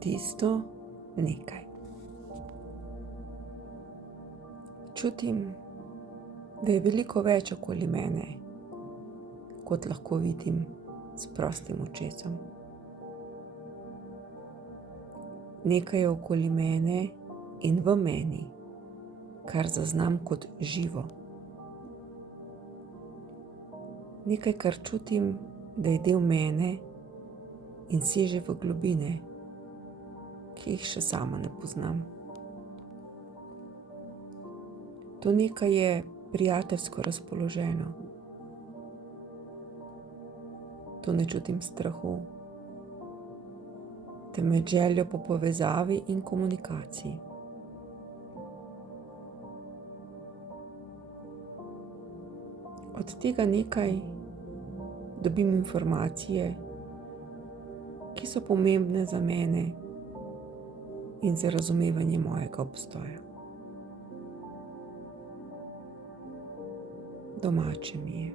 tisto nekaj. Čutim, da je veliko več okoli mene, kot lahko vidim s prostim očesom. Nekaj je okoli mene in v meni, kar zaznam kot živo. Nekaj, kar čutim, da je del mene in seže v globine, ki jih še sama ne poznam. To nekaj je prijateljsko razpoloženo. To ne čutim strahu, temveč željo po povezavi in komunikaciji. Od tega nekaj dobim informacije, ki so pomembne za mene in za razumevanje mojega obstoja. Domače mi je.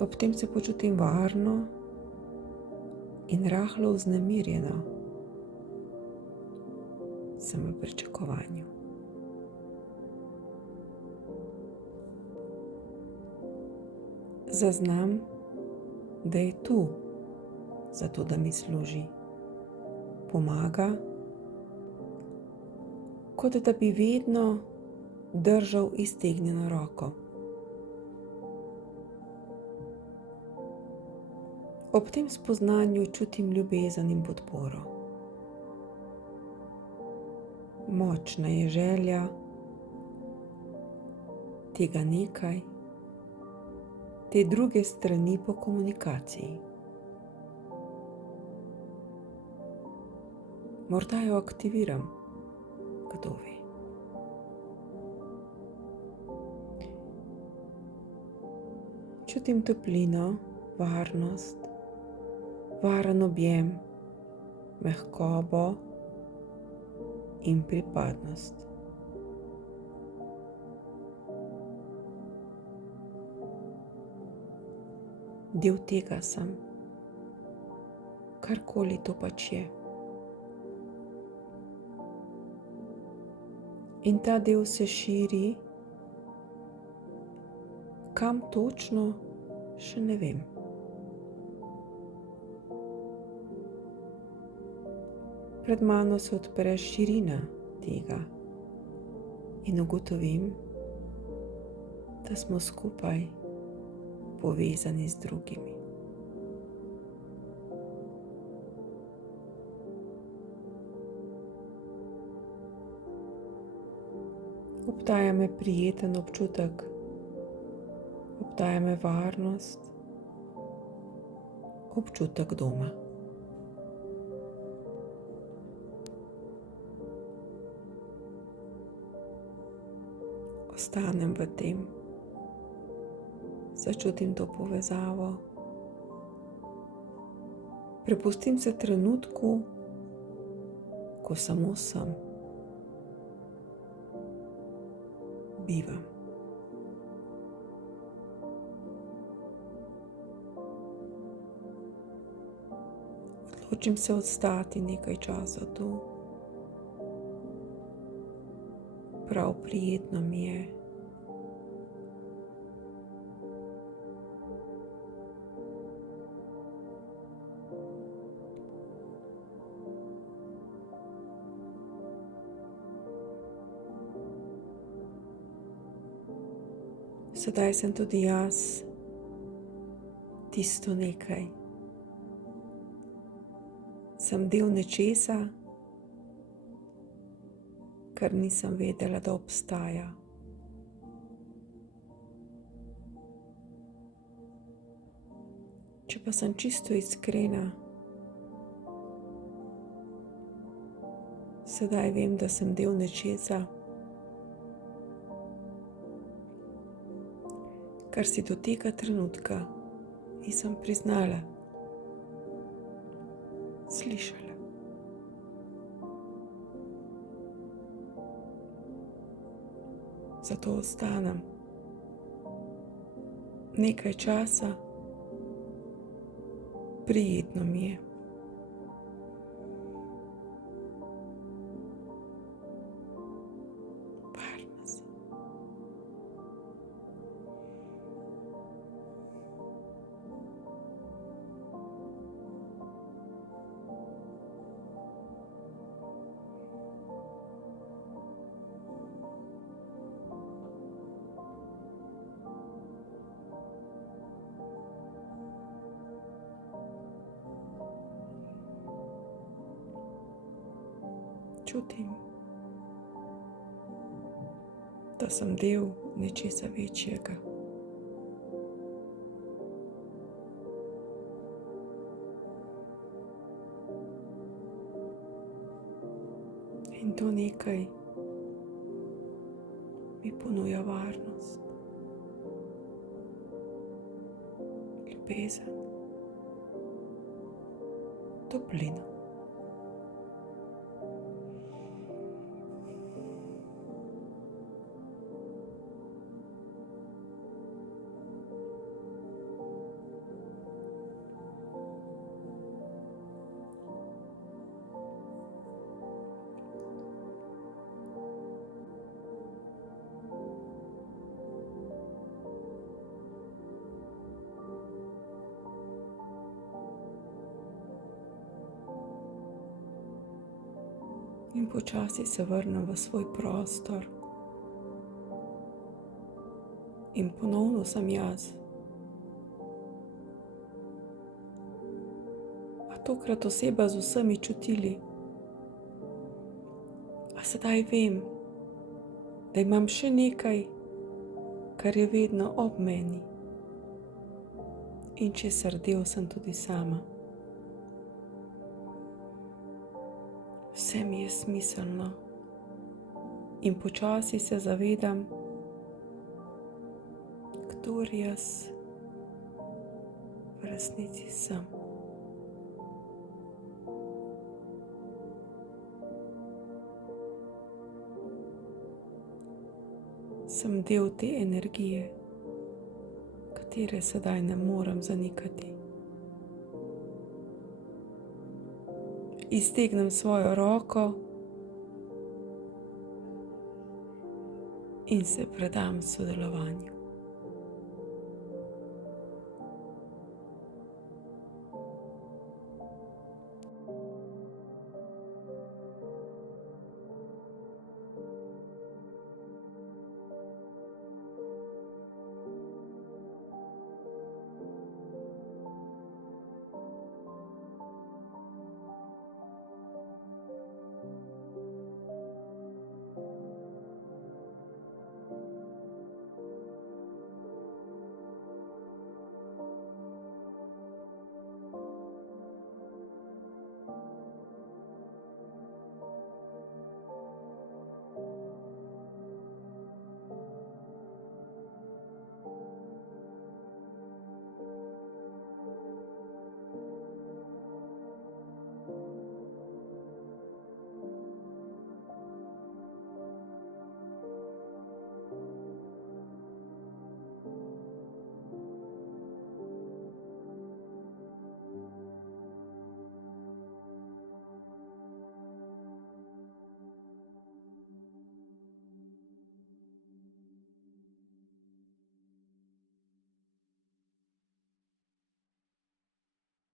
Ob tem se počutim varno in rahlo vznemirjeno. Sem v pričakovanju. Zaznam, da je tu, zato da mi služi. Pomaga, kot da bi vedno držal iztegnjeno roko. Ob tem spoznanju čutim ljubezen in podporo. Močna je želja tega nekaj, te druge strani po komunikaciji. Morda jo aktiviram, kdo ve. Čutim toplino, varnost, varen objem, mehkobo in pripadnost. Del tega sem, karkoli to pač je. In ta del se širi, kam točno, še ne vem. Pred mano se odpre širina tega in ugotovim, da smo skupaj povezani z drugimi. Obdaja me prijeten občutek, obdaja me varnost, občutek doma. Ostanem v tem, začutim to povezavo, prepustim se trenutku, ko samo sem, bivam. Odločim se ostati nekaj časa tu. Prav prijetno mi je. Sedaj sem tudi jaz tisto nekaj. Sem del nečesa, kar nisem vedela, da obstaja. Če pa sem čisto iskrena, sedaj vem, da sem del nečesa, kar si do tega trenutka nisem priznala, slišala. Zato ostanem nekaj časa Prijetno mi je. Varna sem. Čutim, da sem del nečesa večjega. In to nekaj mi ponuja varnost, ljubezen, toplino. In počasi se vrnem v svoj prostor. In ponovno sem jaz. A tokrat oseba z vsemi čutili. A sedaj vem, da imam še nekaj, kar je vedno ob meni. In česar del sem tudi sama. Vse mi je smiselno in počasi se zavedam, kdor jaz v resnici sem. Sem del te energije, katere sedaj ne morem zanikati. Iztegnem svojo roko in se predam sodelovanju.